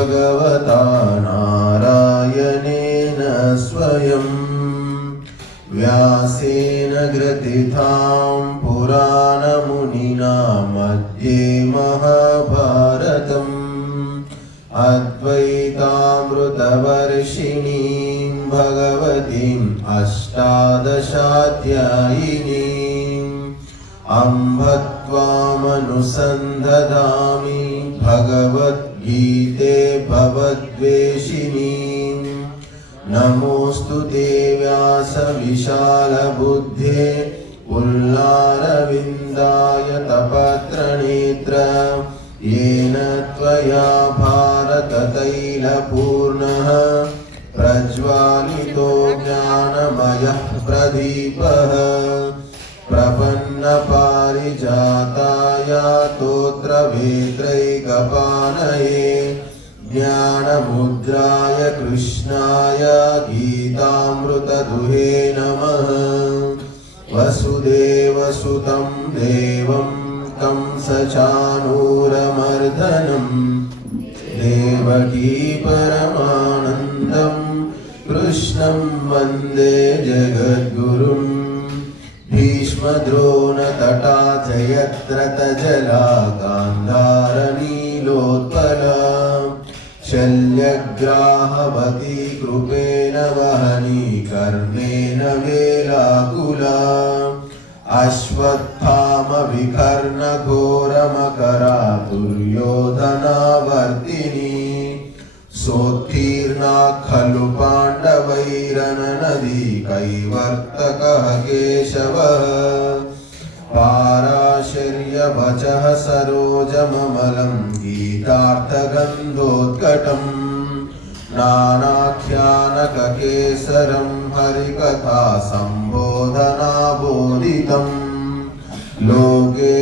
भगवता नारायणेन स्वयं व्यासेन ग्रथितां पुराणमुनिना मध्ये महाभारतम् अद्वैतामृतवर्षिणीं भगवतीम् अष्टादशाध्यायिनीम् अम्ब त्वामनुसन्दधामि भगवद्गीते भवद्वेषिणीम् नमोऽस्तु ते व्यासविशालबुद्धे पुल्लारविन्दाय तपत्रनेत्र येन त्वया भारततैलपूर्णः प्रज्वालितो ज्ञानमयः प्रदीपः प्रपन्नपारिजाताय तोत्रवेत्रैकपाणये ज्ञानमुद्राय कृष्णाय गीतामृतदुहे नमः। वसुदेवसुतं देवं कंसचाणूरमर्दनम् देवकी परमानन्दं कृष्णं वन्दे जगद्गुरुम् भीष्मद्रोणतटा जयद्रथजला गान्धारनीलोत्पला शल्यग्राहवती कृपेण वहनी कर्णेन वेलाकुला अश्वत्थामविकर्णघोरमकरा दुर्योधनावर्तिनी सोत्तीर्णा खलु पाण्डवैरननदी कैवर्तकः केशवः पाराशर्यवचः सरोजममलं गीतार्थगन्धोत्कटम् नानाख्यानककेसरं हरिकथा सम्बोधनाबोधितम् लोके